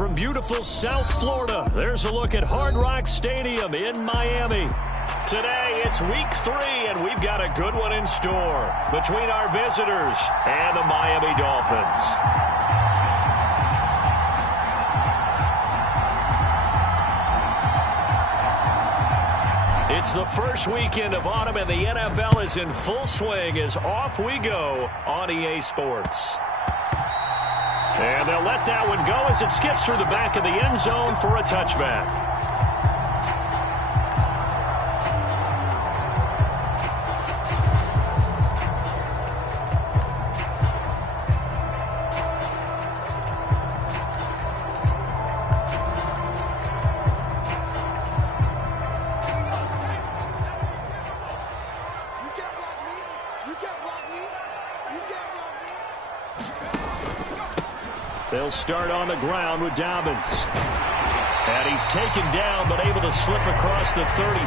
from beautiful South Florida, there's a look at Hard Rock Stadium in Miami. Today, it's week 3, and we've got a good one in store between our visitors and the Miami Dolphins. It's the first weekend of autumn, and the NFL is in full swing as off we go on EA Sports. And they'll let that one go as it skips through the back of the end zone for a touchback. They'll start on the ground with Dobbins. And he's taken down, but able to slip across the 35.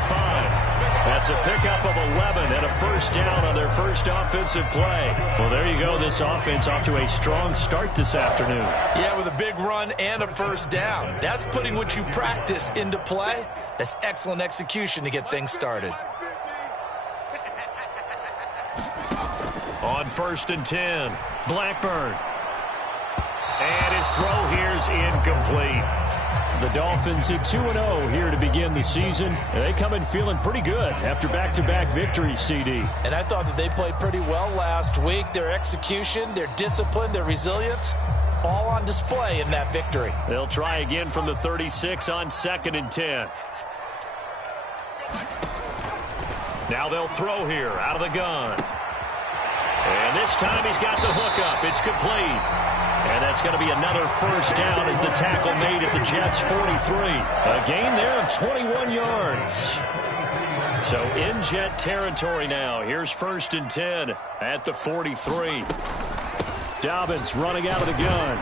That's a pickup of 11 and a first down on their first offensive play. Well, there you go. This offense off to a strong start this afternoon. Yeah, with a big run and a first down. That's putting what you practice into play. That's excellent execution to get things started. On 1st and 10, Blackburn. And his throw here's incomplete. The Dolphins at 2-0 here to begin the season. They come in feeling pretty good after back-to-back victories, CD. And I thought that they played pretty well last week. Their execution, their discipline, their resilience, all on display in that victory. They'll try again from the 36 on 2nd and 10. Now they'll throw here out of the gun. And this time he's got the hook up. It's complete. And that's going to be another first down as the tackle made at the Jets' 43. A gain there of 21 yards. So in Jet territory now. Here's 1st and 10 at the 43. Dobbins running out of the gun.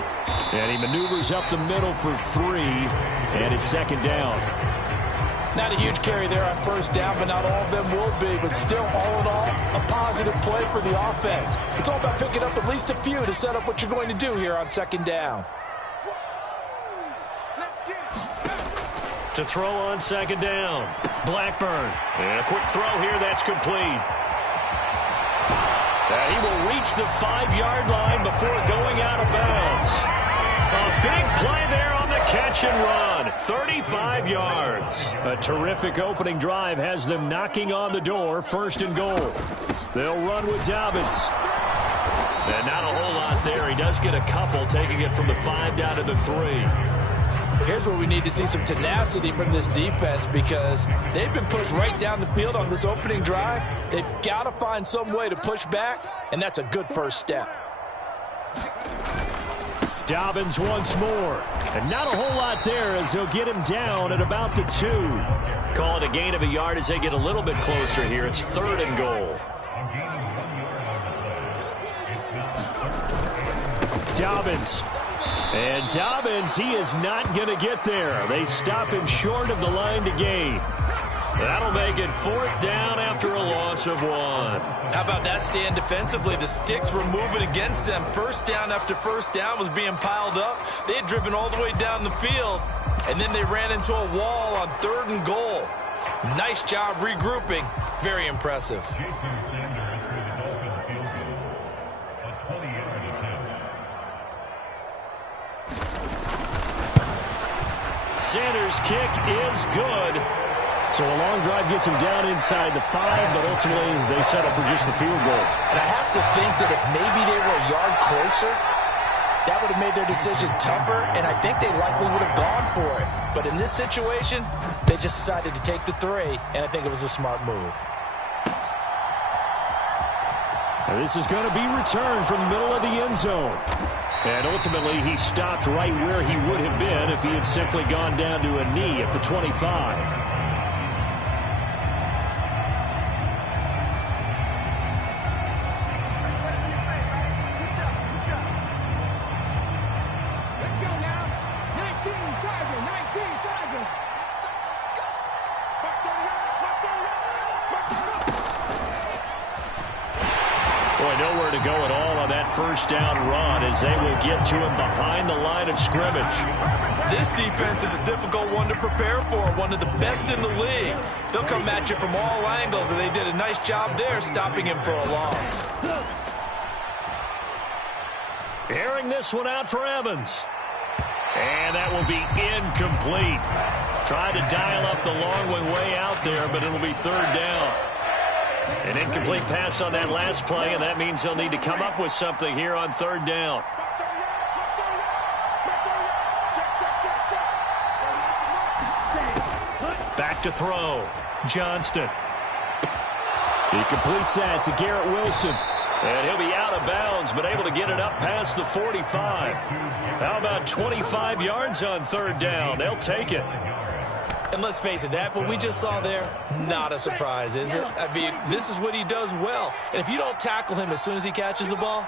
And he maneuvers up the middle for 3. And it's 2nd down. Not a huge carry there on first down, but not all of them will be. But still, all in all, a positive play for the offense. It's all about picking up at least a few to set up what you're going to do here on 2nd down. To throw on 2nd down, Blackburn. And a quick throw here, that's complete. And he will reach the 5-yard line before going out of bounds. A big play there on the catch and run. 35 yards. A terrific opening drive has them knocking on the door. 1st and goal. They'll run with Dobbins. And not a whole lot there. He does get a couple, taking it from the 5 down to the 3. Here's where we need to see some tenacity from this defense because they've been pushed right down the field on this opening drive. They've got to find some way to push back, and that's a good first step. Dobbins once more. And not a whole lot there as they'll get him down at about the 2. Call it a gain of a yard as they get a little bit closer here. It's 3rd and goal. Dobbins. And Dobbins, he is not going to get there. They stop him short of the line to gain. That'll make it 4th down after a loss of 1. How about that stand defensively? The sticks were moving against them. First down after first down was being piled up. They had driven all the way down the field, and then they ran into a wall on 3rd and goal. Nice job regrouping. Very impressive. Sanders' kick is good. So a long drive gets him down inside the 5, but ultimately they settle for just the field goal. And I have to think that if maybe they were a yard closer, that would have made their decision tougher, and I think they likely would have gone for it. But in this situation, they just decided to take the 3, and I think it was a smart move. And this is going to be returned from the middle of the end zone. And ultimately, he stopped right where he would have been if he had simply gone down to a knee at the 25. first down run as they will get to him behind the line of scrimmage. This defense is a difficult one to prepare for, one of the best in the league. They'll come at you from all angles, and they did a nice job there stopping him for a loss. Airing this one out for Evans. And that will be incomplete. Trying to dial up the long way out there, but it'll be third down. An incomplete pass on that last play, and that means they'll need to come up with something here on third down. Back to throw. Johnston. He completes that to Garrett Wilson. And he'll be out of bounds, but able to get it up past the 45. How about 25 yards on third down? They'll take it. And let's face it, that what we just saw there, not a surprise, is it? I mean, this is what he does well. And if you don't tackle him as soon as he catches the ball,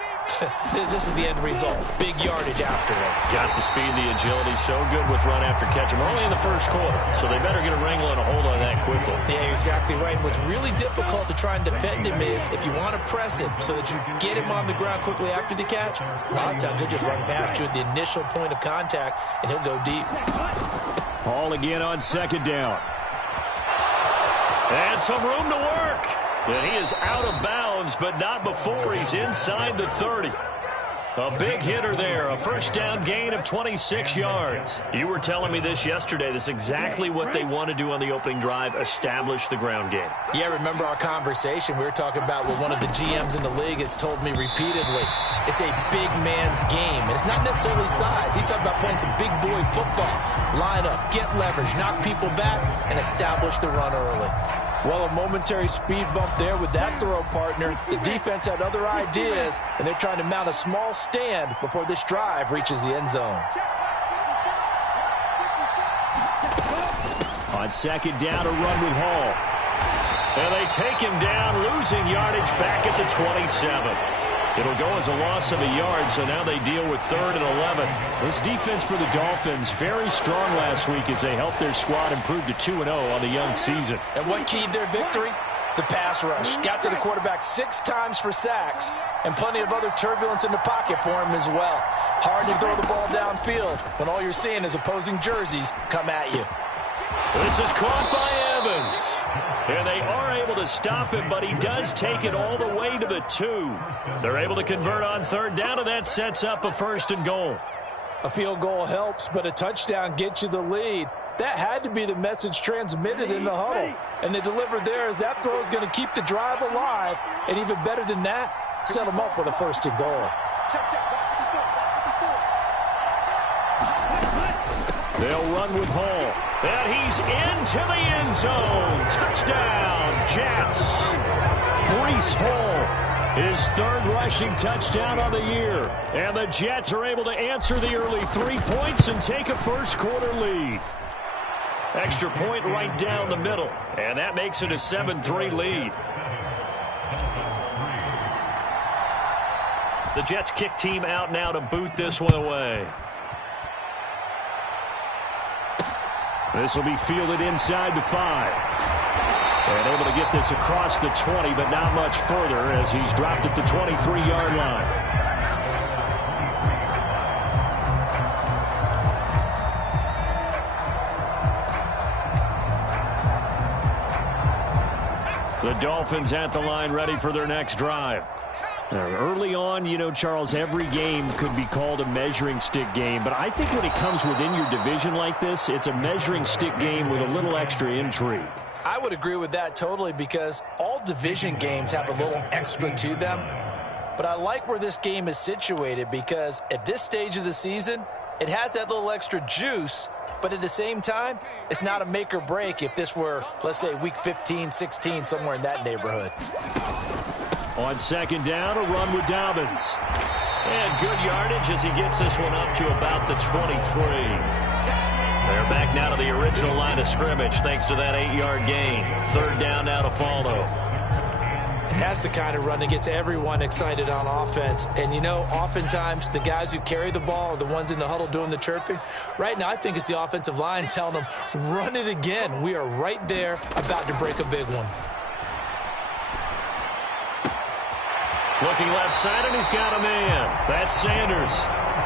this is the end result. Big yardage afterwards. Got the speed, the agility, so good with run after catch. We're only in the first quarter, so they better get a wrangle and a hold on that quickly. Yeah, you're exactly right. And what's really difficult to try and defend him is if you want to press him so that you get him on the ground quickly after the catch, a lot of times he'll just run past you at the initial point of contact, and he'll go deep. Ball again on second down. And some room to work. And he is out of bounds, but not before he's inside the 30. A big hitter there, a first down gain of 26 yards. You were telling me this yesterday. This is exactly what they want to do on the opening drive, establish the ground game. Yeah, remember our conversation we were talking about with one of the GMs in the league that's told me repeatedly, it's a big man's game. And it's not necessarily size. He's talking about playing some big boy football. Line up, get leverage, knock people back, and establish the run early. Well, a momentary speed bump there with that throw, partner. The defense had other ideas, and they're trying to mount a small stand before this drive reaches the end zone. On second down, a run with Hall. And they take him down, losing yardage back at the 27. It'll go as a loss of a yard, so now they deal with 3rd and 11. This defense for the Dolphins, very strong last week as they helped their squad improve to 2-0 on the young season. And what keyed their victory? The pass rush. Got to the quarterback 6 times for sacks, and plenty of other turbulence in the pocket for him as well. Hard to throw the ball downfield when all you're seeing is opposing jerseys come at you. This is caught by Evans. And they are able to stop him, but he does take it all the way to the 2. They're able to convert on third down, and that sets up a 1st and goal. A field goal helps, but a touchdown gets you the lead. That had to be the message transmitted in the huddle. And they delivered there as that throw is going to keep the drive alive. And even better than that, set them up with a 1st and goal. They'll run with Hall. And he's into the end zone. Touchdown, Jets. Breece Hall, his 3rd rushing touchdown on the year. And the Jets are able to answer the early 3 points and take a first quarter lead. Extra point right down the middle. And that makes it a 7-3 lead. The Jets kick team out now to boot this one away. This will be fielded inside the 5. And able to get this across the 20, but not much further as he's dropped at the 23-yard line. The Dolphins at the line ready for their next drive. Early on, you know, Charles, every game could be called a measuring stick game. But I think when it comes within your division like this, it's a measuring stick game with a little extra intrigue. I would agree with that totally because all division games have a little extra to them. But I like where this game is situated because at this stage of the season, it has that little extra juice. But at the same time, it's not a make or break if this were, let's say, week 15, 16, somewhere in that neighborhood. On second down, a run with Dobbins. And good yardage as he gets this one up to about the 23. They're back now to the original line of scrimmage thanks to that 8-yard gain. 3rd down now to follow. And that's the kind of run that gets everyone excited on offense. And, you know, oftentimes the guys who carry the ball are the ones in the huddle doing the chirping. Right now, I think it's the offensive line telling them, run it again. We are right there about to break a big one. Looking left side, and he's got a man. That's Sanders.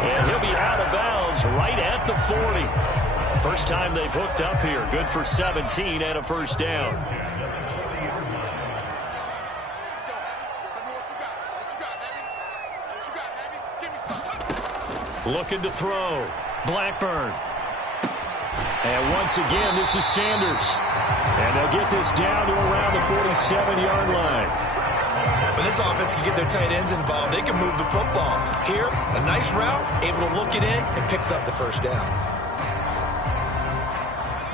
And he'll be out of bounds right at the 40. First time they've hooked up here. Good for 17 and a first down. Looking to throw. Blackburn. And once again, this is Sanders. And they'll get this down to around the 47-yard line. When this offense can get their tight ends involved, they can move the football. Here, a nice route, able to look it in, and picks up the first down.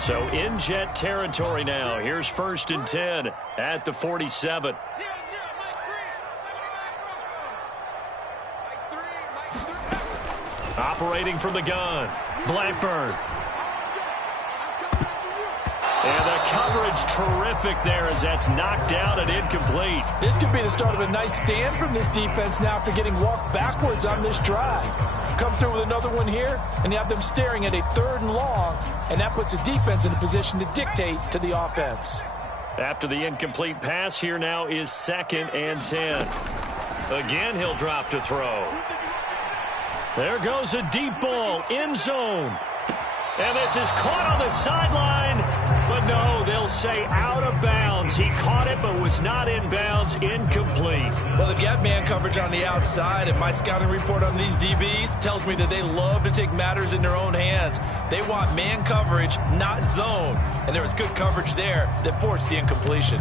So in Jet territory now. Here's 1st and 10 at the 47. Operating from the gun. Blackburn. And the coverage terrific there as that's knocked down and incomplete. This could be the start of a nice stand from this defense now after getting walked backwards on this drive. Come through with another one here, and you have them staring at a 3rd and long, and that puts the defense in a position to dictate to the offense. After the incomplete pass, here now is 2nd and 10. Again, he'll drop to throw. There goes a deep ball, end zone. And this is caught on the sideline. But no, they'll say out of bounds. He caught it but was not in bounds. Incomplete. Well, they've got man coverage on the outside, and my scouting report on these DBs tells me that they love to take matters in their own hands. They want man coverage, not zone. And there was good coverage there that forced the incompletion.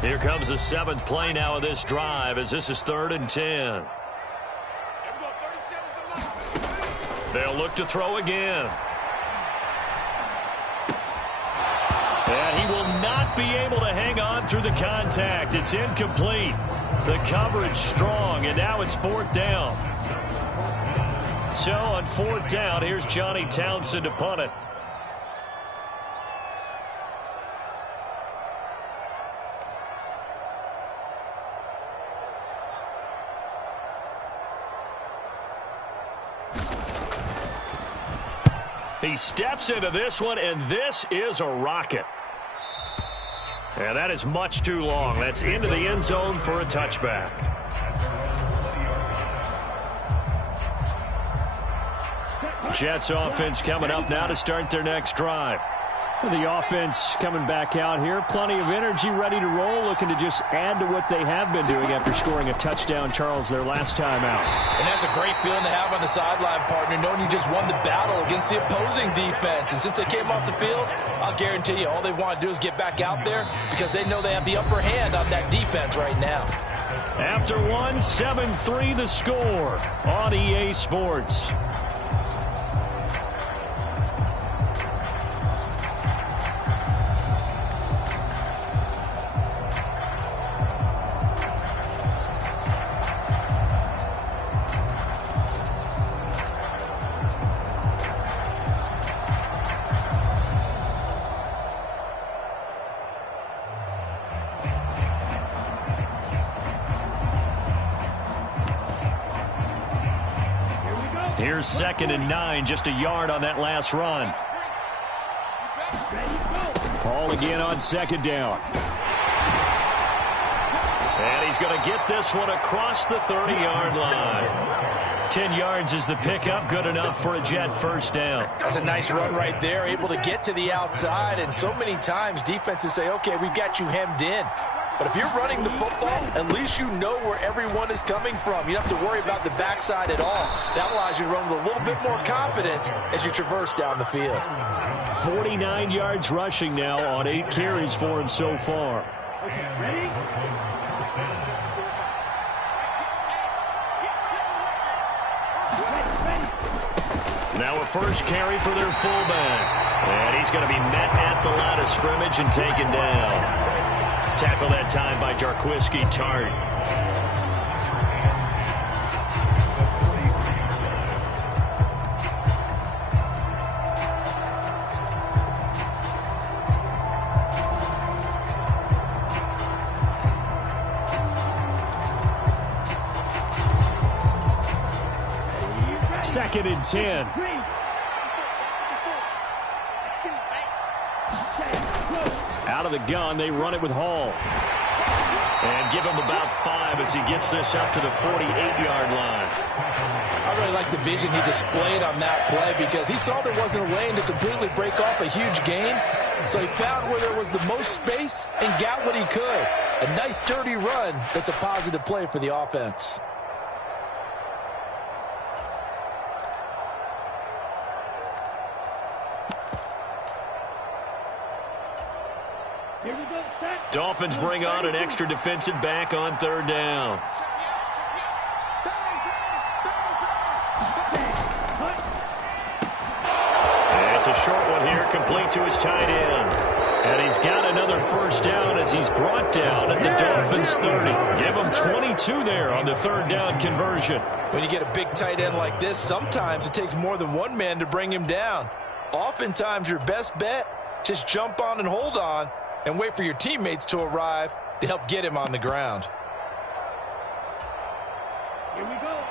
Here comes the 7th play now of this drive as this is 3rd and 10. They'll look to throw again. And he will not be able to hang on through the contact. It's incomplete. The coverage strong, and now it's 4th down. So on 4th down, here's Johnny Townsend to punt it. He steps into this one, and this is a rocket. And that is much too long. That's into the end zone for a touchback. Jets offense coming up now to start their next drive. The offense coming back out here. Plenty of energy, ready to roll, looking to just add to what they have been doing after scoring a touchdown, Charles, their last time out. And that's a great feeling to have on the sideline, partner, knowing you just won the battle against the opposing defense. And since they came off the field, I'll guarantee you all they want to do is get back out there because they know they have the upper hand on that defense right now. After one, 7-3 the score on EA Sports. Here's 2nd and 9, just a yard on that last run. Ball again on 2nd down. And he's going to get this one across the 30-yard line. 10 yards is the pickup, good enough for a Jet first down. That's a nice run right there, able to get to the outside. And so many times defenses say, okay, we've got you hemmed in. But if you're running the football, at least you know where everyone is coming from. You don't have to worry about the backside at all. That allows you to run with a little bit more confidence as you traverse down the field. 49 yards rushing now on 8 carries for him so far. Now a first carry for their fullback. And he's going to be met at the line of scrimmage and taken down. Tackle that time by Jarquiski Tart. Second and 10. Out of the gun, they run it with Hall. And give him about 5 as he gets this up to the 48-yard line. I really like the vision he displayed on that play because he saw there wasn't a lane to completely break off a huge gain. So he found where there was the most space and got what he could. A nice, dirty run that's a positive play for the offense. Dolphins bring on an extra defensive back on 3rd down. It's a short one here, complete to his tight end. And he's got another 1st down as he's brought down at the Dolphins' 30. Give him 22 there on the 3rd down conversion. When you get a big tight end like this, sometimes it takes more than one man to bring him down. Oftentimes, your best bet, just jump on and hold on and wait for your teammates to arrive to help get him on the ground.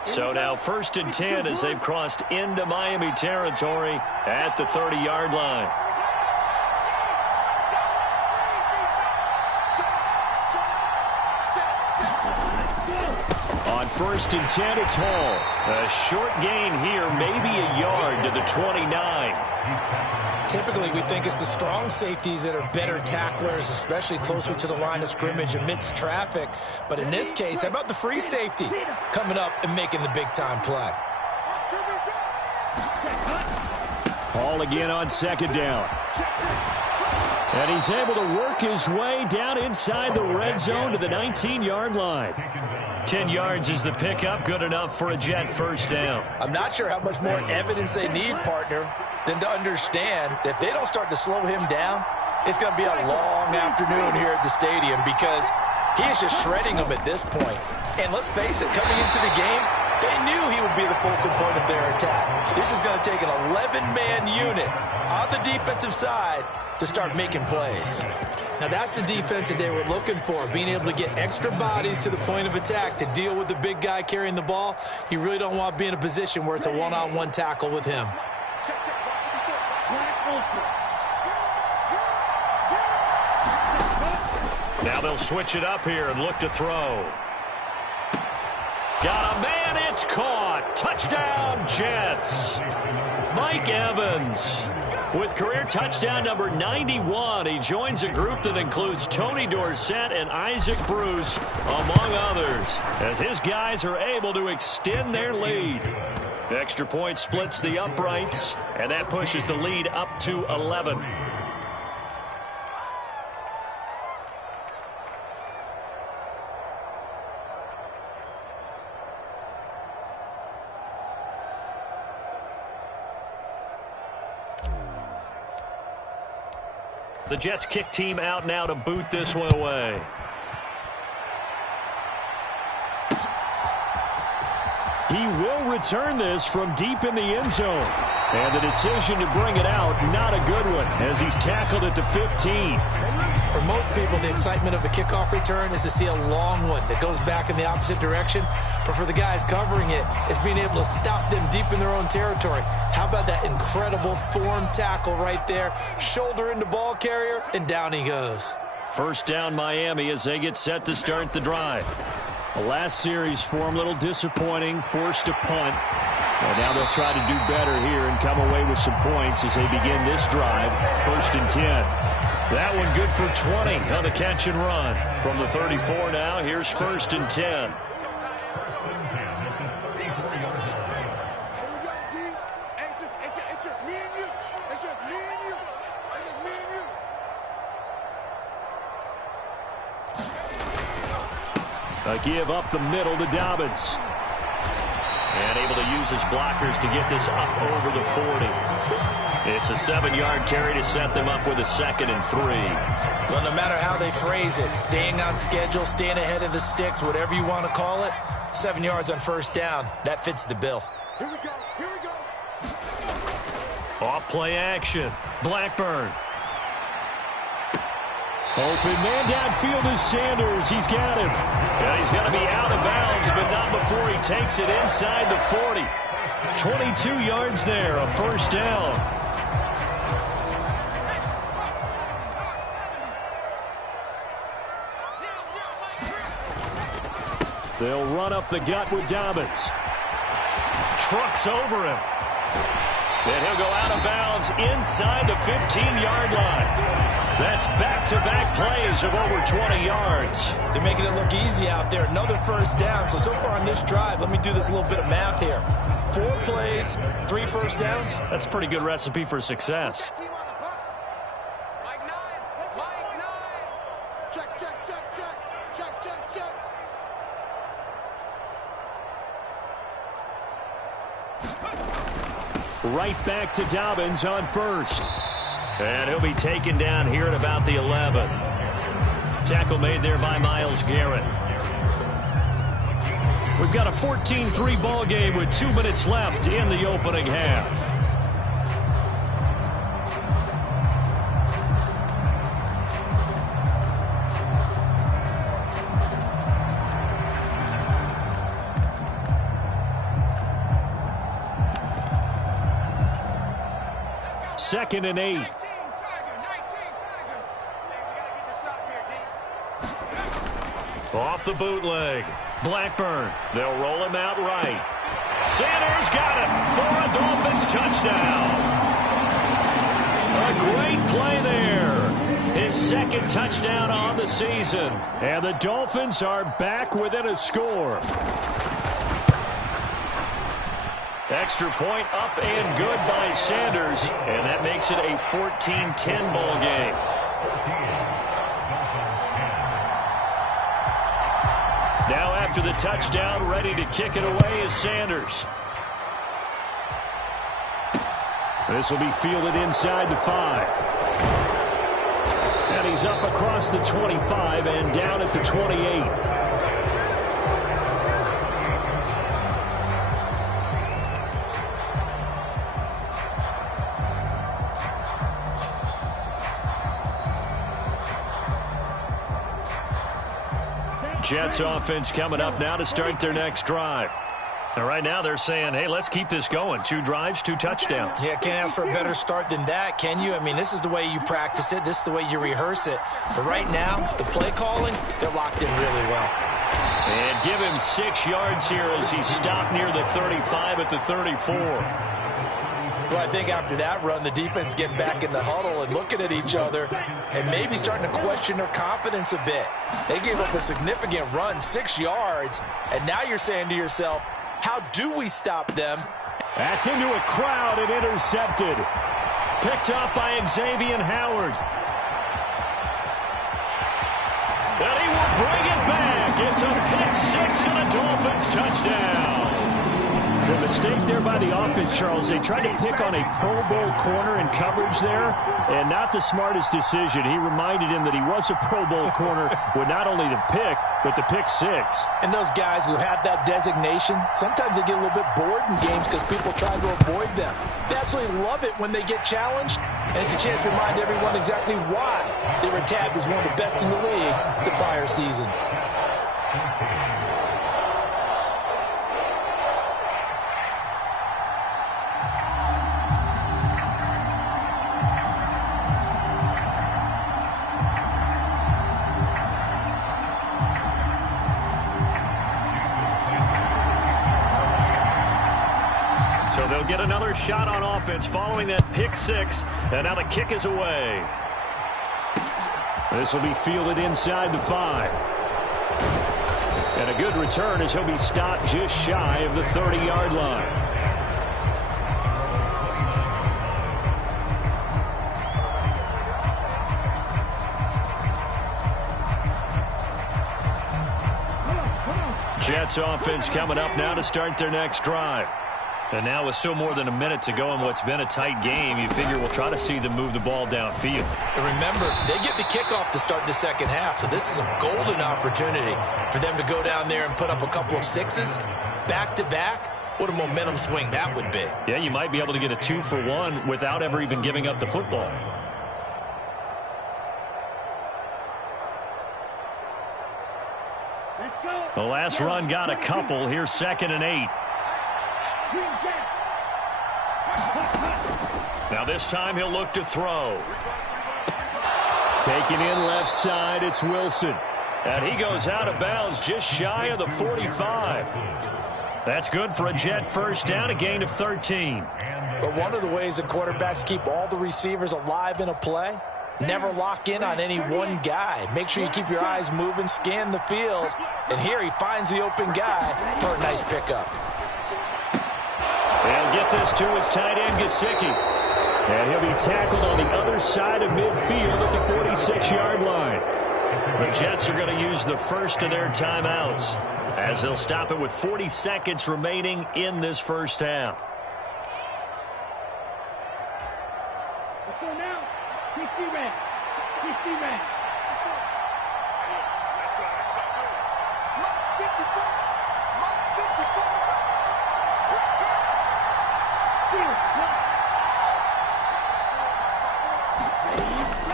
So now 1st and 10 as they've crossed into Miami territory at the 30-yard line. On 1st and 10, it's Hall. A short gain here, maybe a yard to the 29. Typically, we think it's the strong safeties that are better tacklers, especially closer to the line of scrimmage amidst traffic. But in this case, how about the free safety coming up and making the big-time play? Hall again on 2nd down. And he's able to work his way down inside the red zone to the 19-yard line. 10 yards is the pickup, good enough for a Jet 1st down. I'm not sure how much more evidence they need, partner, than to understand that if they don't start to slow him down, it's going to be a long afternoon here at the stadium because he is just shredding them at this point. And let's face it, coming into the game, they knew he would be the focal point of their attack. This is going to take an 11-man unit on the defensive side to start making plays. Now, that's the defense that they were looking for, being able to get extra bodies to the point of attack to deal with the big guy carrying the ball. You really don't want to be in a position where it's a one-on-one tackle with him. Now they'll switch it up here and look to throw. Got a man, it's caught. Touchdown, Jets. Mike Evans with career touchdown number 91. He joins a group that includes Tony Dorsett and Isaac Bruce, among others, as his guys are able to extend their lead. The extra point splits the uprights, and that pushes the lead up to 11. The Jets kick team out now to boot this one away. He will return this from deep in the end zone. And the decision to bring it out, not a good one, as he's tackled at the 15. For most people, the excitement of a kickoff return is to see a long one that goes back in the opposite direction. But for the guys covering it, it's being able to stop them deep in their own territory. How about that incredible form tackle right there? Shoulder into ball carrier, and down he goes. 1st down Miami as they get set to start the drive. The last series for him, a little disappointing, forced a punt. And now they'll try to do better here and come away with some points as they begin this drive. 1st and 10. That one good for 20 on the catch and run. From the 34 now, here's 1st and 10. A give up the middle to Dobbins. And able to use his blockers to get this up over the 40. It's a 7-yard carry to set them up with a 2nd and 3. Well, no matter how they phrase it, staying on schedule, staying ahead of the sticks, whatever you want to call it, 7 yards on 1st down, that fits the bill. Here we go, here we go. Off play action. Blackburn. Open man downfield is Sanders. He's got him. And he's going to be out of bounds, but not before he takes it inside the 40. 22 yards there, a 1st down. They'll run up the gut with Dobbins. Trucks over him. And he'll go out of bounds inside the 15-yard line. That's back-to-back plays of over 20 yards. They're making it look easy out there. Another first down. So far on this drive, let me do this little bit of math here. 4 plays, 3 first downs. That's a pretty good recipe for success. Right back to Dobbins on first. And he'll be taken down here at about the 11. Tackle made there by Myles Garrett. We've got a 14-3 ball game with 2 minutes left in the opening half. Second and 8. Off the bootleg. Blackburn. They'll roll him out right. Sanders got it for a Dolphins touchdown. A great play there. His second touchdown on the season. And the Dolphins are back within a score. Extra point up and good by Sanders. And that makes it a 14-10 ball game. Now after the touchdown, ready to kick it away is Sanders. This will be fielded inside the 5. And he's up across the 25 and down at the 28. Jets offense coming up now to start their next drive. And right now they're saying, hey, let's keep this going. 2 drives, 2 touchdowns. Yeah, can't ask for a better start than that, can you? I mean, this is the way you practice it. This is the way you rehearse it. But right now, the play calling, they're locked in really well. And give him 6 yards here as he stopped near the 35 at the 34. Well, I think after that run, the defense is getting back in the huddle and looking at each other and maybe starting to question their confidence a bit. They gave up a significant run, 6 yards, and now you're saying to yourself, how do we stop them? That's into a crowd and intercepted. Picked off by Xavier Howard. And he will bring it back. It's a pick 6 and a Dolphins touchdown. The mistake there by the offense, Charles, they tried to pick on a Pro Bowl corner in coverage there, and not the smartest decision. He reminded him that he was a Pro Bowl corner with not only the pick, but the pick 6. And those guys who have that designation, sometimes they get a little bit bored in games because people try to avoid them. They absolutely love it when they get challenged, and it's a chance to remind everyone exactly why they were tagged as one of the best in the league the prior season. So they'll get another shot on offense following that pick 6, and now the kick is away. This will be fielded inside the 5. And a good return as he'll be stopped just shy of the 30-yard line. Jets offense coming up now to start their next drive. And now with still more than a minute to go in what's been a tight game, you figure we'll try to see them move the ball downfield. And remember, they get the kickoff to start the second half, so this is a golden opportunity for them to go down there and put up a couple of 6s back-to-back. What a momentum swing that would be. Yeah, you might be able to get a 2-for-1 without ever even giving up the football. The last run got a couple. Here's 2nd and 8. Now this time he'll look to throw. Taking in left side, it's Wilson. And he goes out of bounds just shy of the 45. That's good for a Jet first down, a gain of 13. But one of the ways the quarterbacks keep all the receivers alive in a play, never lock in on any one guy. Make sure you keep your eyes moving, scan the field. And here he finds the open guy for a nice pickup. They'll get this to his tight end, Gesicki. And he'll be tackled on the other side of midfield at the 46-yard line. The Jets are going to use the first of their timeouts as they'll stop it with 40 seconds remaining in this first half.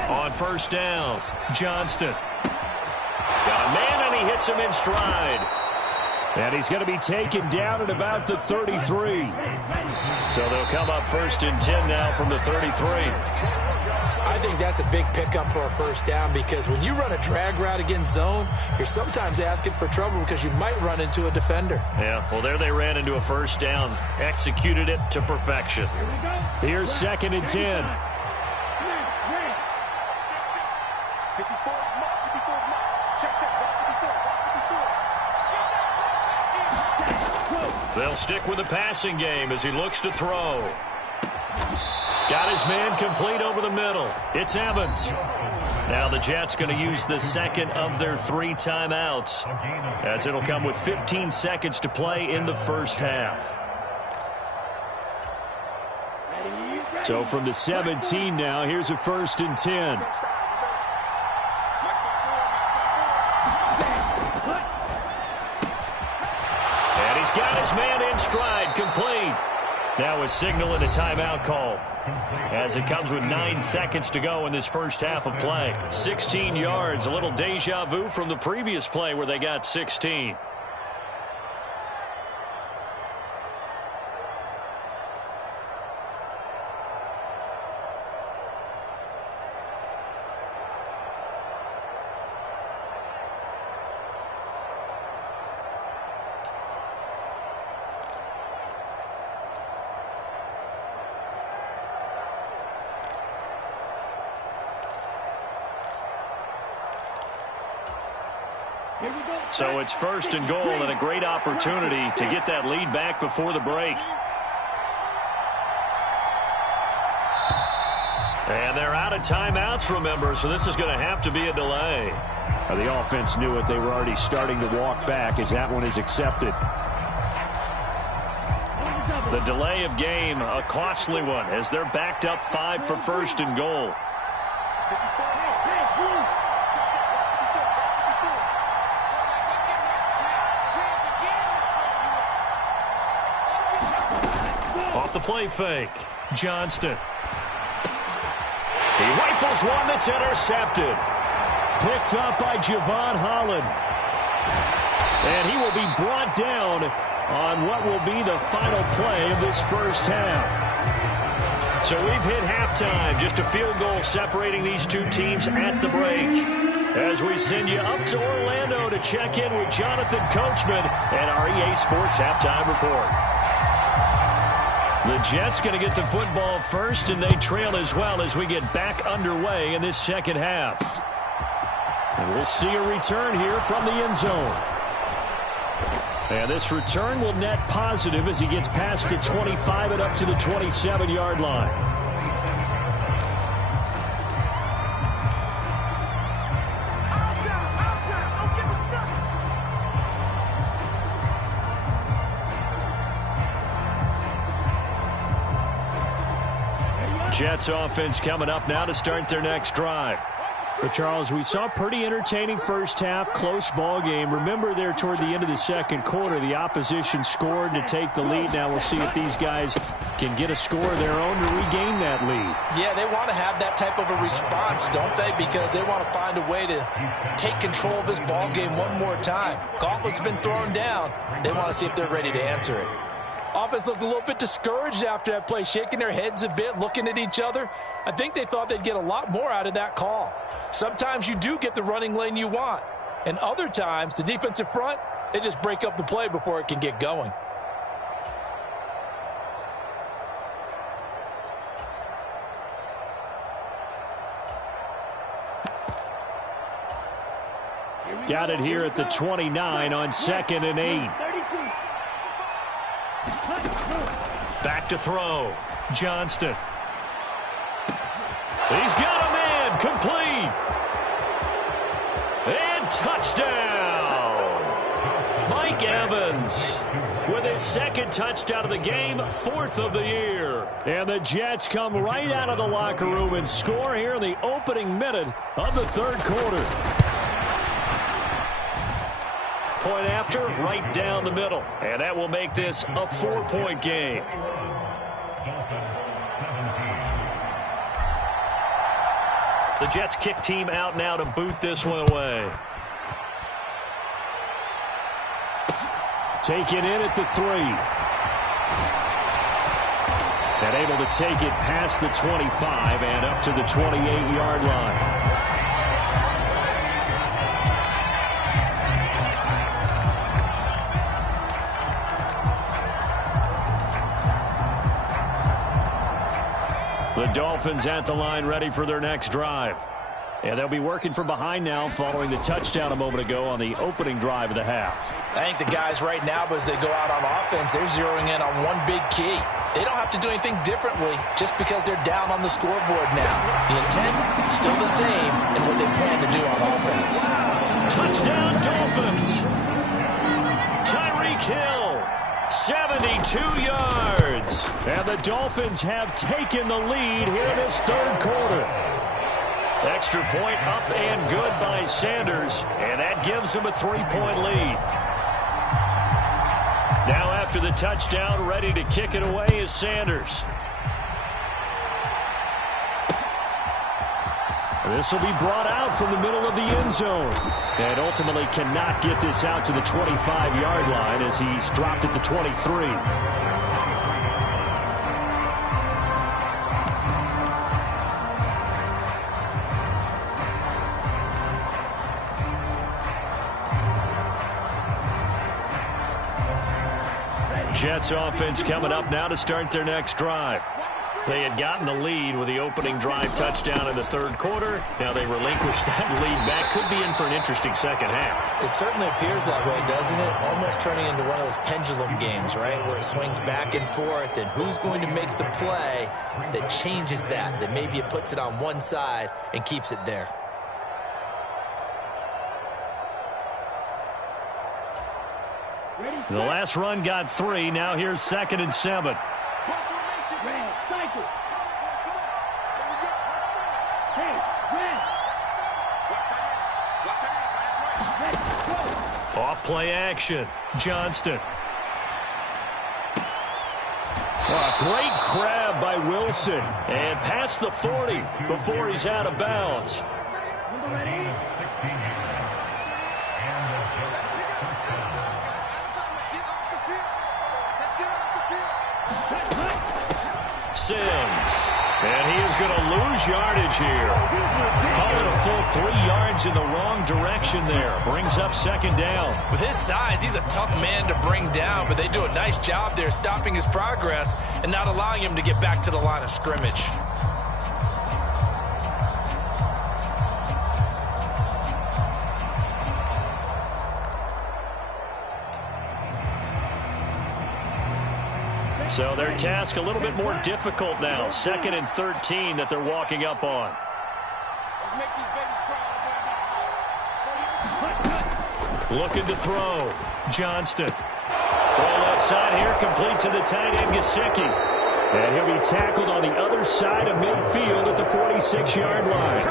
On first down, Johnston. Got a man, and he hits him in stride. And he's going to be taken down at about the 33. So they'll come up first and 10 now from the 33. I think that's a big pickup for a first down because when you run a drag route against zone, you're sometimes asking for trouble because you might run into a defender. Yeah, well, there they ran into a first down. Executed it to perfection. Here's second and 10. They'll stick with the passing game as he looks to throw. Got his man complete over the middle. It's Evans. Now the Jets going to use the second of their 3 timeouts as it'll come with 15 seconds to play in the first half. So from the 17 now, here's a first and 10. Got his man in stride, complete. Now a signal and a timeout call as it comes with 9 seconds to go in this first half of play. 16 yards, a little deja vu from the previous play where they got 16. So it's first and goal and a great opportunity to get that lead back before the break. And they're out of timeouts, remember, so this is going to have to be a delay. The offense knew it. They were already starting to walk back as that one is accepted. The delay of game, a costly one, as they're backed up 5 for first and goal. Off the play fake, Johnston. He rifles one that's intercepted. Picked up by Javon Holland. And he will be brought down on what will be the final play of this first half. So we've hit halftime. Just a field goal separating these two teams at the break. As we send you up to Orlando to check in with Jonathan Coachman and our EA Sports Halftime Report. The Jets going to get the football first, and they trail as well as we get back underway in this second half. And we'll see a return here from the end zone. And this return will net positive as he gets past the 25 and up to the 27-yard line. Jets offense coming up now to start their next drive. But Charles, we saw a pretty entertaining first half, close ball game. Remember there toward the end of the second quarter, the opposition scored to take the lead. Now we'll see if these guys can get a score of their own to regain that lead. Yeah, they want to have that type of a response, don't they? Because they want to find a way to take control of this ball game one more time. Gauntlet's been thrown down. They want to see if they're ready to answer it. Offense looked a little bit discouraged after that play, shaking their heads a bit, looking at each other. I think they thought they'd get a lot more out of that call. Sometimes you do get the running lane you want. And other times, the defensive front, they just break up the play before it can get going. Got it here at the 29 on 2nd and 8. Back to throw. Johnston. He's got a man. Complete. And touchdown. Mike Evans with his 2nd touchdown of the game, 4th of the year. And the Jets come right out of the locker room and score here in the opening minute of the 3rd quarter. Point after, right down the middle. And that will make this a 4-point game. The Jets kick team out now to boot this one away. Taken in at the 3. And able to take it past the 25 and up to the 28-yard line. The Dolphins at the line ready for their next drive. And they'll be working from behind now following the touchdown a moment ago on the opening drive of the half. I think the guys right now, as they go out on offense, they're zeroing in on one big key. They don't have to do anything differently just because they're down on the scoreboard now. The intent is still the same in what they plan to do on offense. Touchdown Dolphins. Tyreek Hill, 72 yards. And the Dolphins have taken the lead here in this 3rd quarter. Extra point up and good by Sanders, and that gives them a 3-point lead. Now after the touchdown, ready to kick it away is Sanders. This will be brought out from the middle of the end zone. And ultimately cannot get this out to the 25-yard line as he's dropped at the 23. Jets offense coming up now to start their next drive. They had gotten the lead with the opening drive touchdown in the 3rd quarter. Now they relinquished that lead back. Could be in for an interesting second half. It certainly appears that way, doesn't it? Almost turning into one of those pendulum games, right? Where it swings back and forth, and who's going to make the play that changes that maybe it puts it on one side and keeps it there. The last run got 3. Now here's 2nd and 7. Off play action. Johnston. A great grab by Wilson. And past the 40 before he's out of bounds. Sims. And he is going to lose yardage here. Call it a full 3 yards in the wrong direction there. Brings up 2nd down. With his size, he's a tough man to bring down, but they do a nice job there stopping his progress and not allowing him to get back to the line of scrimmage. So their task a little bit more difficult now. 2nd and 13 that they're walking up on. Looking to throw. Johnston. Throw left side here, complete to the tight end, Gesicki. And he'll be tackled on the other side of midfield at the 46-yard line.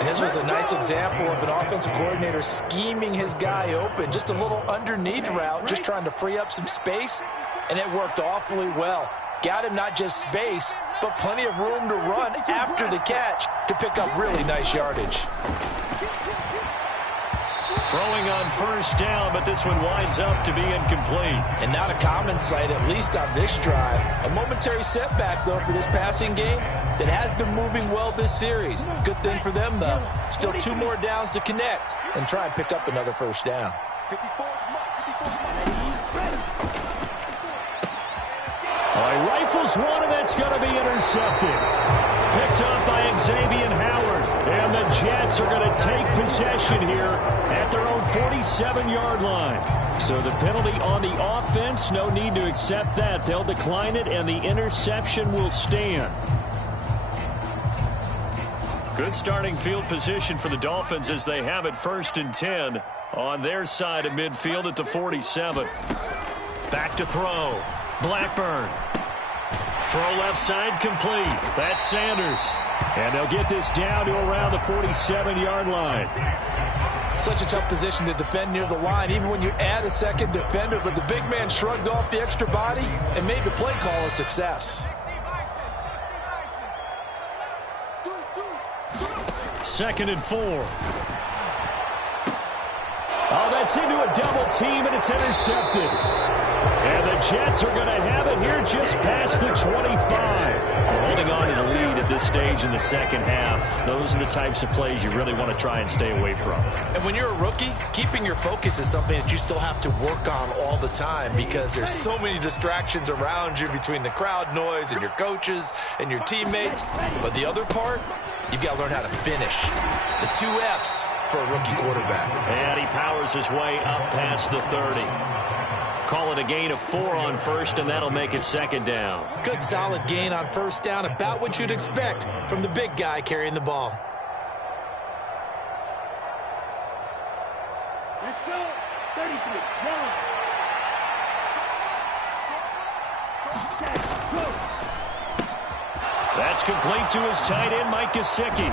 And this was a nice example of an offensive coordinator scheming his guy open. Just a little underneath route, just trying to free up some space. And it worked awfully well. Got him not just space, but plenty of room to run after the catch to pick up really nice yardage. Throwing on first down, but this one winds up to be incomplete. And not a common sight, at least on this drive. A momentary setback, though, for this passing game that has been moving well this series. Good thing for them, though. Still 2 more downs to connect and try and pick up another first down. He rifles one, and that's going to be intercepted. Picked up by Xavier Howard. And the Jets are going to take possession here at their own 47-yard line. So the penalty on the offense, no need to accept that. They'll decline it, and the interception will stand. Good starting field position for the Dolphins as they have it 1st and 10 on their side of midfield at the 47. Back to throw. Blackburn. Throw left side complete. That's Sanders. And they'll get this down to around the 47-yard line. Such a tough position to defend near the line, even when you add a second defender. But the big man shrugged off the extra body and made the play call a success. 2nd and 4. Oh, that's into a double team, and it's intercepted. And the Jets are going to have it here just past the 25. Holding on to the lead at this stage in the second half. Those are the types of plays you really want to try and stay away from. And when you're a rookie, keeping your focus is something that you still have to work on all the time because there's so many distractions around you between the crowd noise and your coaches and your teammates. But the other part, you've got to learn how to finish. The 2 F's for a rookie quarterback. And he powers his way up past the 30. Call it a gain of 4 on first, and that'll make it 2nd down. Good solid gain on first down, about what you'd expect from the big guy carrying the ball. Let's go. 33. That's complete to his tight end, Mike Gesicki.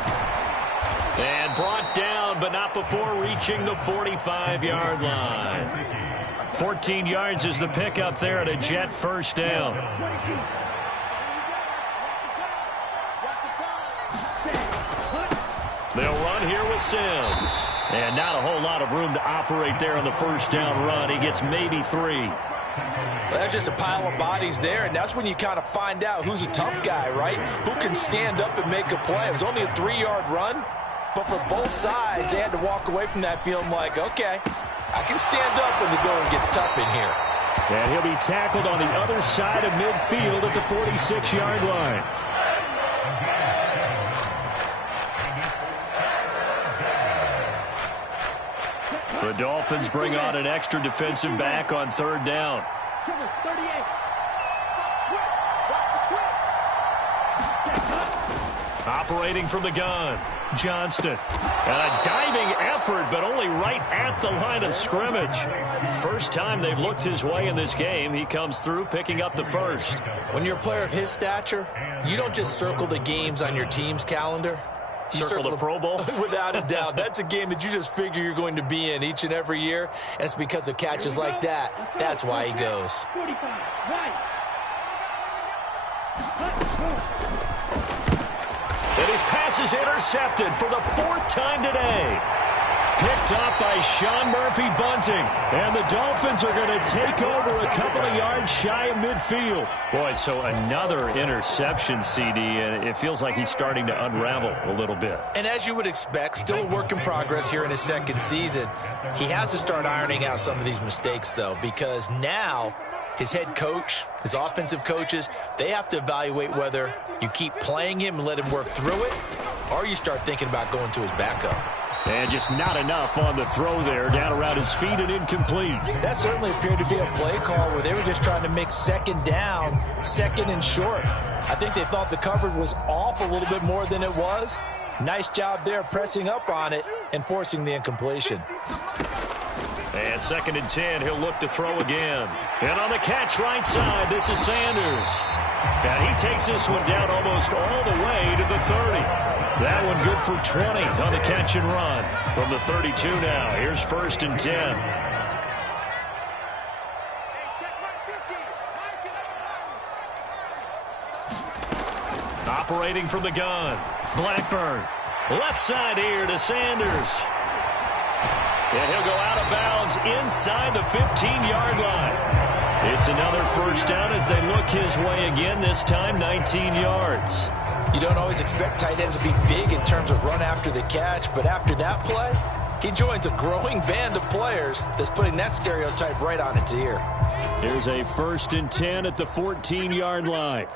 And brought down, but not before reaching the 45-yard line. 14 yards is the pickup there at a Jet first down. They'll run here with Sims. And not a whole lot of room to operate there on the first down run. He gets maybe 3. Well, that's just a pile of bodies there, and that's when you kind of find out who's a tough guy, right? Who can stand up and make a play. It was only a 3-yard run, but for both sides, they had to walk away from that feeling like, okay, I can stand up when the going gets tough in here. And he'll be tackled on the other side of midfield at the 46-yard line. The Dolphins bring on an extra defensive back on 3rd down. Operating from the gun, Johnston. And a diving effort, but only right at the line of scrimmage. First time they've looked his way in this game. He comes through picking up the first. When you're a player of his stature, you don't just circle the games on your team's calendar. You circle the Pro Bowl? Without a doubt. That's a game that you just figure you're going to be in each and every year. And it's because of catches like that. That's why he goes. 45. Right. And his pass is intercepted for the 4th time today. Picked up by Sean Murphy-Bunting. And the Dolphins are going to take over a couple of yards shy of midfield. Boy, so another interception, CD, and it feels like he's starting to unravel a little bit. And as you would expect, still a work in progress here in his 2nd season. He has to start ironing out some of these mistakes, though, because now his head coach, his offensive coaches, they have to evaluate whether you keep playing him and let him work through it, or you start thinking about going to his backup. And just not enough on the throw there, down around his feet and incomplete. That certainly appeared to be a play call where they were just trying to make 2nd down, 2nd and short. I think they thought the coverage was off a little bit more than it was. Nice job there pressing up on it and forcing the incompletion. And 2nd and 10, he'll look to throw again. And on the catch right side, this is Sanders. And he takes this one down almost all the way to the 30. That one good for 20 on the catch and run. From the 32 now, here's 1st and 10. Operating from the gun, Blackburn. Left side here to Sanders. And he'll go out of bounds inside the 15-yard line. It's another first down as they look his way again, this time 19 yards. You don't always expect tight ends to be big in terms of run after the catch, but after that play, he joins a growing band of players that's putting that stereotype right on its ear. Here's a 1st and 10 at the 14-yard line.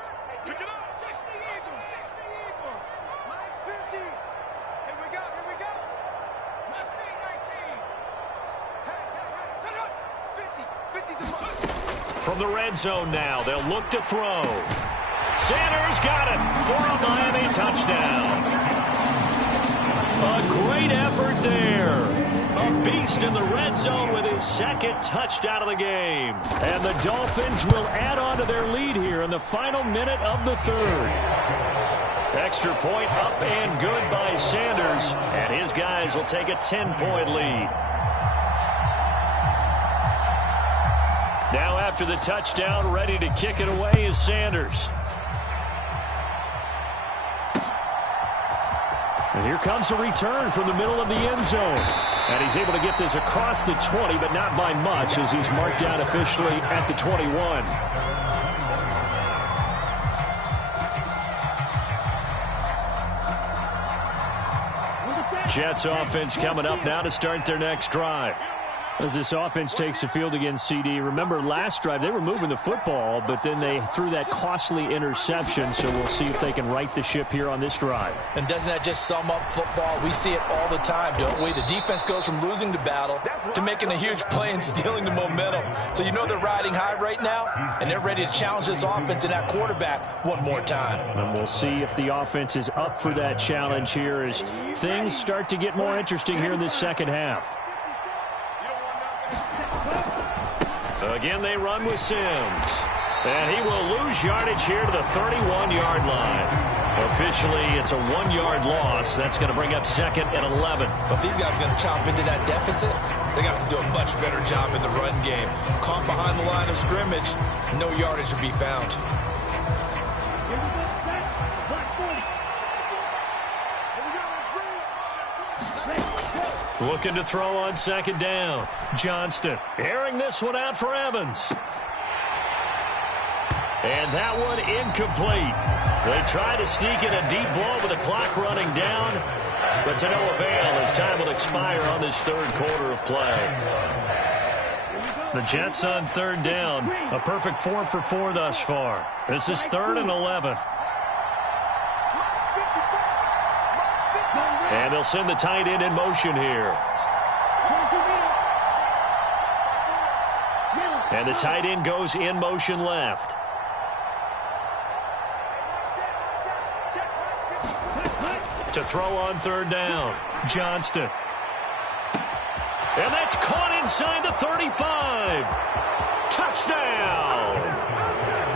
From the red zone now, they'll look to throw. Sanders got it for a Miami touchdown. A great effort there. A beast in the red zone with his 2nd touchdown of the game. And the Dolphins will add on to their lead here in the final minute of the 3rd. Extra point up and good by Sanders. And his guys will take a 10-point lead. Now after the touchdown, ready to kick it away is Sanders. And here comes a return from the middle of the end zone. And he's able to get this across the 20, but not by much, as he's marked down officially at the 21. Jets offense coming up now to start their next drive. As this offense takes the field against CD, remember last drive they were moving the football, but then they threw that costly interception, so we'll see if they can right the ship here on this drive. And doesn't that just sum up football? We see it all the time, don't we? The defense goes from losing the battle to making a huge play and stealing the momentum. So you know they're riding high right now, and they're ready to challenge this offense and that quarterback one more time. And we'll see if the offense is up for that challenge here as things start to get more interesting here in this second half. Again, they run with Sims. And he will lose yardage here to the 31-yard line. Officially, it's a 1-yard loss. That's going to bring up 2nd and 11. But these guys are going to chop into that deficit. They got to do a much better job in the run game. Caught behind the line of scrimmage, no yardage to be found. Looking to throw on 2nd down. Johnston airing this one out for Evans. And that one incomplete. They try to sneak in a deep ball with the clock running down, but to no avail as time will expire on this 3rd quarter of play. The Jets on 3rd down. A perfect 4 for 4 thus far. This is 3rd and 11. And they'll send the tight end in motion here. And the tight end goes in motion left. To throw on 3rd down, Johnston. And that's caught inside the 35. Touchdown!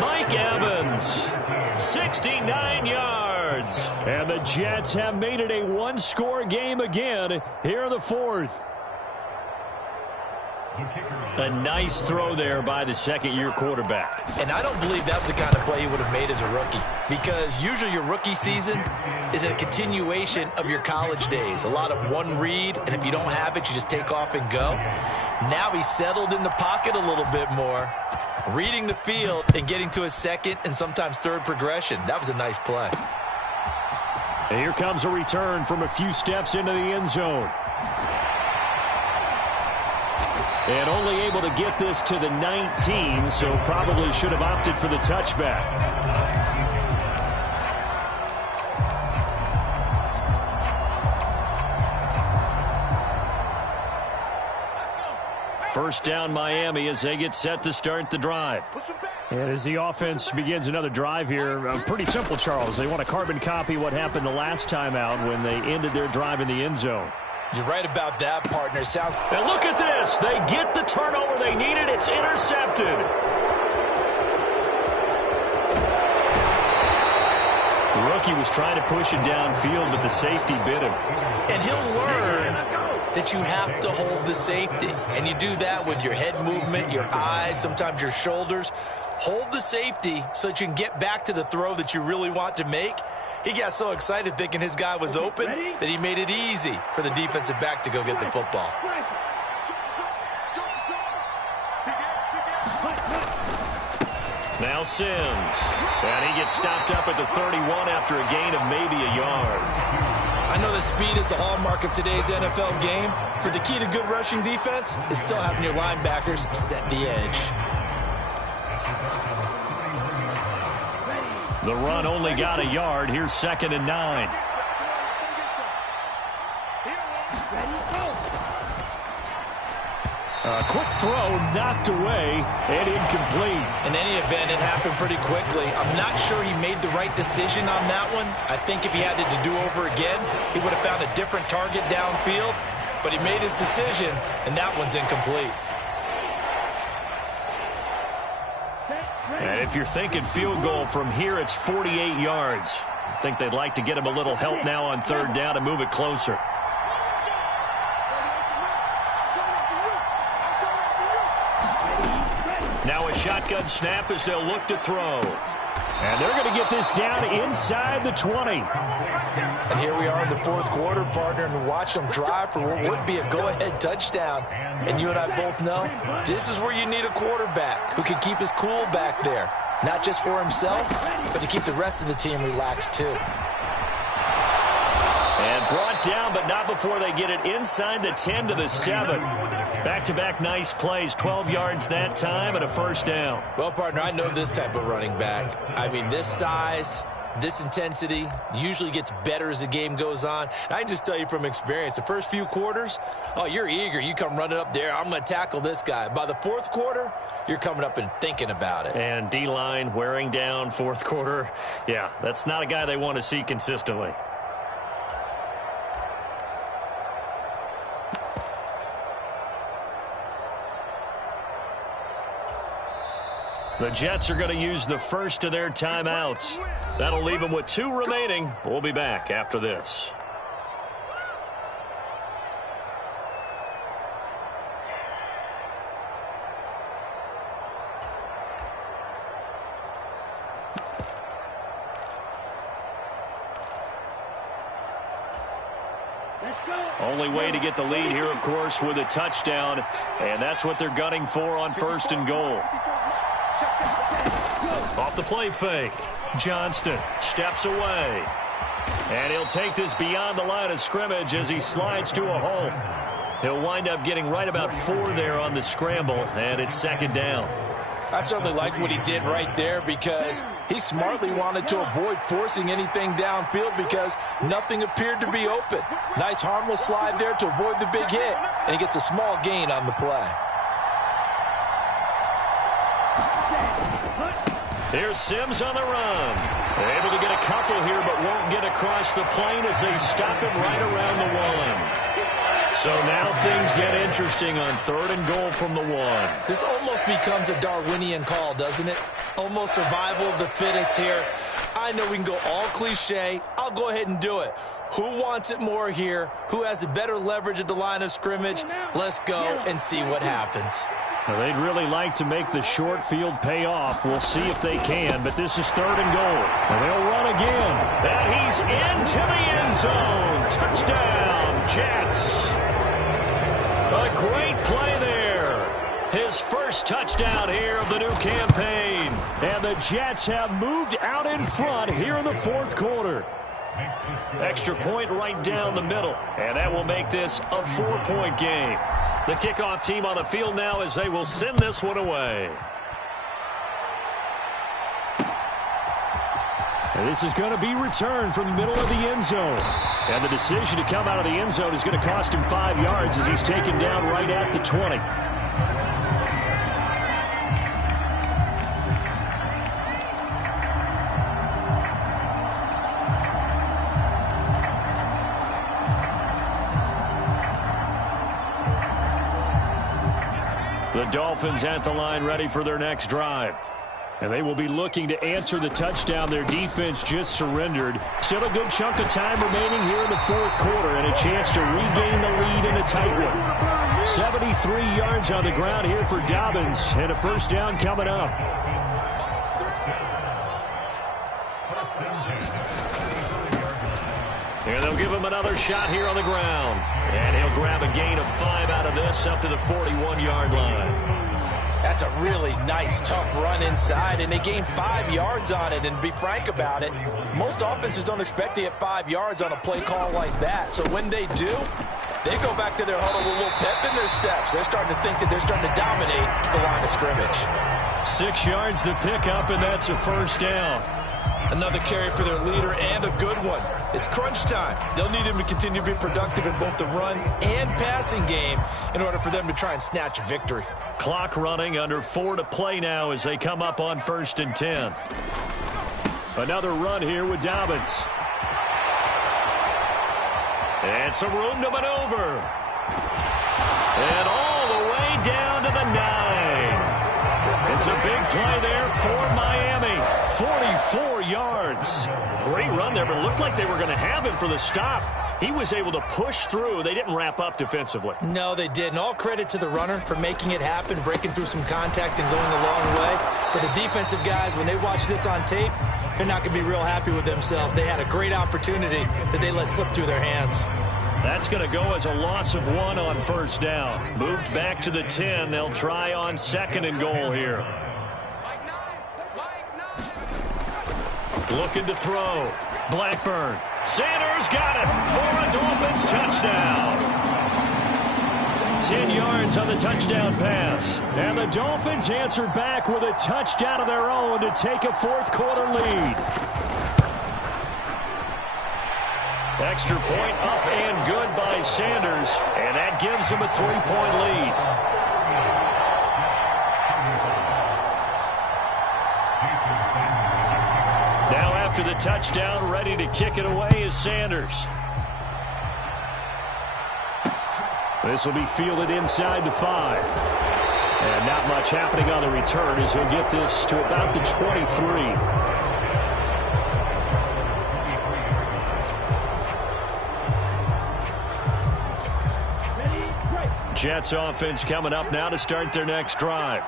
Mike Evans, 69 yards. And the Jets have made it a 1-score game again here in the 4th. A nice throw there by the 2nd-year quarterback. And I don't believe that was the kind of play he would have made as a rookie, because usually your rookie season is a continuation of your college days. A lot of one read, and if you don't have it, you just take off and go. Now he's settled in the pocket a little bit more, reading the field and getting to his 2nd and sometimes 3rd progression. That was a nice play. And here comes a return from a few steps into the end zone. And only able to get this to the 19, so probably should have opted for the touchback. First down Miami as they get set to start the drive. And as the offense begins another drive here, pretty simple, Charles. They want to carbon copy what happened the last time out when they ended their drive in the end zone. You're right about that, partner. And look at this. They get the turnover they needed. It's intercepted. The rookie was trying to push it downfield, but the safety bit him. And he'll learn that you have to hold the safety. And you do that with your head movement, your eyes, sometimes your shoulders. Hold the safety so that you can get back to the throw that you really want to make. He got so excited thinking his guy was open that he made it easy for the defensive back to go get the football. Now Sims. And he gets stopped up at the 31 after a gain of maybe a yard. I know that speed is the hallmark of today's NFL game, but the key to good rushing defense is still having your linebackers set the edge. The run only got a yard. Here's 2nd and 9. A quick throw knocked away and incomplete. In any event, it happened pretty quickly. I'm not sure he made the right decision on that one. I think if he had it to do over again, he would have found a different target downfield. But he made his decision, and that one's incomplete. And if you're thinking field goal from here, it's 48 yards. I think they'd like to get him a little help now on 3rd down to move it closer. Now a shotgun snap as they'll look to throw. And they're going to get this down inside the 20. And here we are in the 4th quarter, partner, and watch them drive for what would be a go-ahead touchdown. And you and I both know this is where you need a quarterback who can keep his cool back there. Not just for himself, but to keep the rest of the team relaxed too. And brought down, but not before they get it inside the 10 to the 7. Back-to-back nice plays, 12 yards that time and a 1st down. Well, partner, I know this type of running back. I mean, this size, this intensity usually gets better as the game goes on. I can just tell you from experience, the first few quarters, oh, you're eager. You come running up there, I'm going to tackle this guy. By the 4th quarter, you're coming up and thinking about it. And D-line wearing down 4th quarter. Yeah, that's not a guy they want to see consistently. The Jets are going to use the first of their timeouts. That'll leave them with 2 remaining. We'll be back after this. Only way to get the lead here, of course, with a touchdown. And that's what they're gunning for on 1st and goal. Off the play fake. Johnston steps away. And he'll take this beyond the line of scrimmage as he slides to a hole. He'll wind up getting right about 4 there on the scramble, and it's 2nd down. I certainly like what he did right there because he smartly wanted to avoid forcing anything downfield because nothing appeared to be open. Nice harmless slide there to avoid the big hit, and he gets a small gain on the play. Here's Sims on the run. They're able to get a couple here, but won't get across the plane as they stop him right around the 1. So now things get interesting on 3rd and goal from the 1. This almost becomes a Darwinian call, doesn't it? Almost survival of the fittest here. I know we can go all cliche. I'll go ahead and do it. Who wants it more here? Who has a better leverage at the line of scrimmage? Let's go and see what happens. Well, they'd really like to make the short field pay off. We'll see if they can, but this is 3rd and goal. And they'll run again. And he's into the end zone. Touchdown, Jets. A great play there. His first touchdown here of the new campaign. And the Jets have moved out in front here in the 4th quarter. Extra point right down the middle. And that will make this a 4-point game. The kickoff team on the field now as they will send this one away. And this is going to be returned from the middle of the end zone. And the decision to come out of the end zone is going to cost him 5 yards as he's taken down right at the 20. The Dolphins at the line ready for their next drive. And they will be looking to answer the touchdown their defense just surrendered. Still a good chunk of time remaining here in the 4th quarter and a chance to regain the lead in a tight one. 73 yards on the ground here for Dobbins and a 1st down coming up. And they'll give him another shot here on the ground. And he'll grab a gain of 5 out of this up to the 41-yard line. That's That's a really nice, tough run inside, and they gained 5 yards on it. And to be frank about it, most offenses don't expect to get 5 yards on a play call like that. So when they do, they go back to their huddle with a little pep in their steps. They're starting to think that they're starting to dominate the line of scrimmage. 6 yards to pick up, and that's a first down. Another carry for their leader, and a good one. It's crunch time. They'll need him to continue to be productive in both the run and passing game in order for them to try and snatch a victory. Clock running, under 4 to play now as they come up on 1st and 10. Another run here with Dobbins. And some room to maneuver. And all the way down to the 9. It's a big play there for Miami. 44 yards. Great run there, but it looked like they were going to have him for the stop. He was able to push through. They didn't wrap up defensively. No, they didn't. All credit to the runner for making it happen, breaking through some contact and going a long way. But the defensive guys, when they watch this on tape, they're not going to be real happy with themselves. They had a great opportunity that they let slip through their hands. That's going to go as a loss of 1 on 1st down. Moved back to the 10. They'll try on 2nd and goal here. Looking to throw. Blackburn. Sanders got it for a Dolphins touchdown. 10 yards on the touchdown pass. And the Dolphins answer back with a touchdown of their own to take a 4th quarter lead. Extra point up and good by Sanders, and that gives them a 3-point lead. Now after the touchdown, ready to kick it away is Sanders. This will be fielded inside the 5. And not much happening on the return as he'll get this to about the 23. Jets offense coming up now to start their next drive.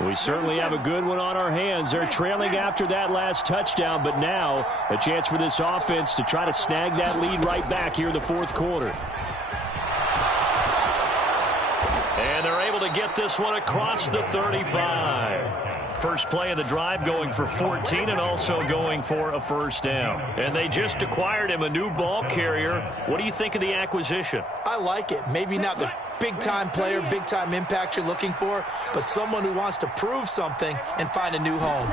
We certainly have a good one on our hands. They're trailing after that last touchdown, but now a chance for this offense to try to snag that lead right back here in the 4th quarter. And they're able to get this one across the 35. First play of the drive going for 14 and also going for a first down. And they just acquired him a new ball carrier. What do you think of the acquisition? I like it. Maybe not the big-time player, big-time impact you're looking for, but someone who wants to prove something and find a new home.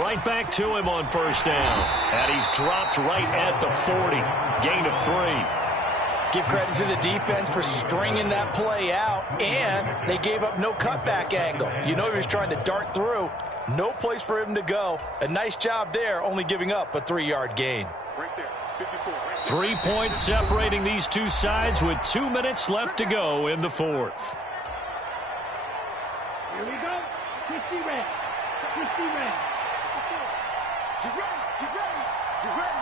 Right back to him on 1st down. And he's dropped right at the 40. Gain of 3. Give credit to the defense for stringing that play out, and they gave up no cutback angle. You know he was trying to dart through. No place for him to go. A nice job there, only giving up a 3-yard gain. Right there, 54. 3 points separating these two sides with 2 minutes left to go in the 4th. Here we go. 50 red. 50 red. Get ready. Get ready. Get ready.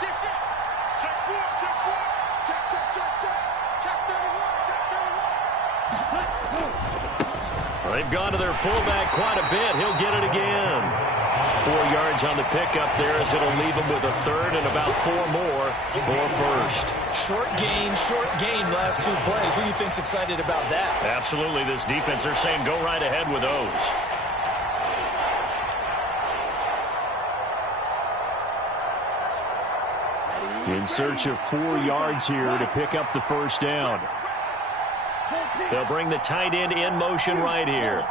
Check, check. Check 4. Check 4. Check, check, check, check. Check 31. Check 31. Well, they've gone to their fullback quite a bit. He'll get it again. 4 yards on the pickup there as it'll leave him with a 3rd and about 4 more for first. Short gain, last 2 plays. Who do you think's excited about that? Absolutely. This defense, they're saying go right ahead with those. In search of 4 yards here to pick up the first down. They'll bring the tight end in motion right here.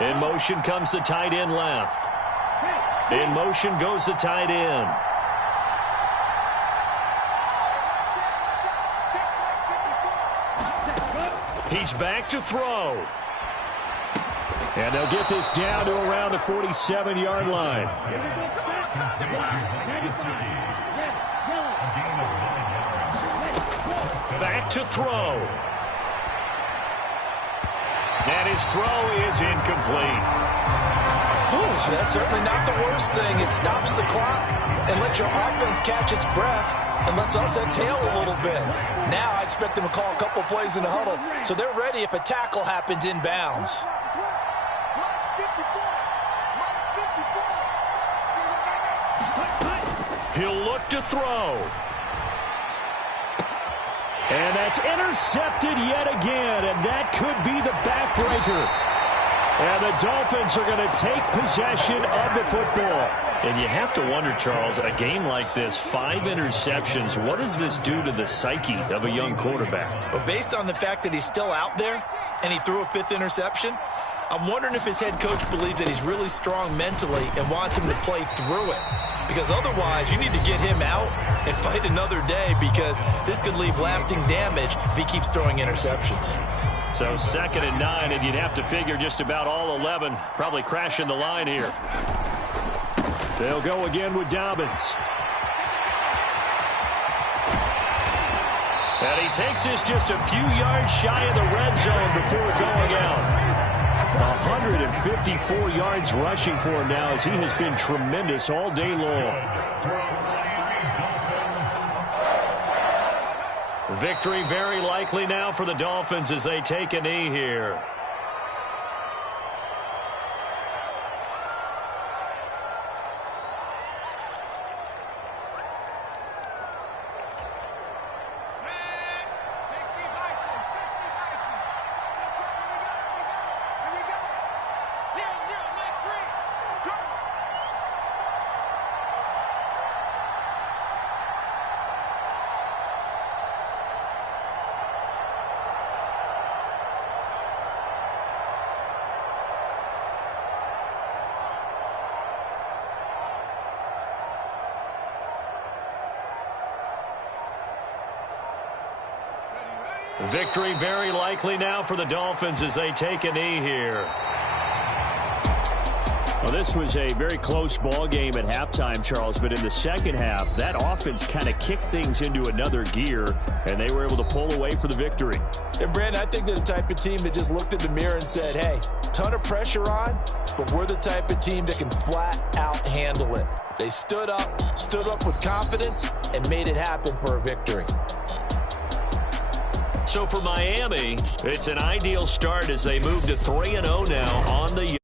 In motion comes the tight end left. In motion goes the tight end. He's back to throw. And they'll get this down to around the 47-yard line. Back to throw. And his throw is incomplete. Ooh, that's certainly not the worst thing. It stops the clock and lets your offense catch its breath and lets us exhale a little bit. Now I expect them to call a couple plays in the huddle, so they're ready if a tackle happens inbounds. He'll look to throw. And that's intercepted yet again, and that could be the backbreaker. And the Dolphins are going to take possession of the football. And you have to wonder, Charles, a game like this, 5 interceptions, what does this do to the psyche of a young quarterback? Well, based on the fact that he's still out there and he threw a 5th interception, I'm wondering if his head coach believes that he's really strong mentally and wants him to play through it. Because otherwise, you need to get him out and fight another day, because this could leave lasting damage if he keeps throwing interceptions. So 2nd and 9, and you'd have to figure just about all 11 probably crashing the line here. They'll go again with Dobbins. And he takes this just a few yards shy of the red zone before going out. 154 yards rushing for him now, as he has been tremendous all day long. Victory very likely now for the Dolphins as they take a knee here. Victory very likely now for the Dolphins as they take a knee here. Well, this was a very close ball game at halftime, Charles, but in the second half, that offense kind of kicked things into another gear, and they were able to pull away for the victory. And, Brandon, I think they're the type of team that just looked in the mirror and said, hey, ton of pressure on, but we're the type of team that can flat out handle it. They stood up with confidence, and made it happen for a victory. So for Miami, it's an ideal start as they move to 3-0 now on the year.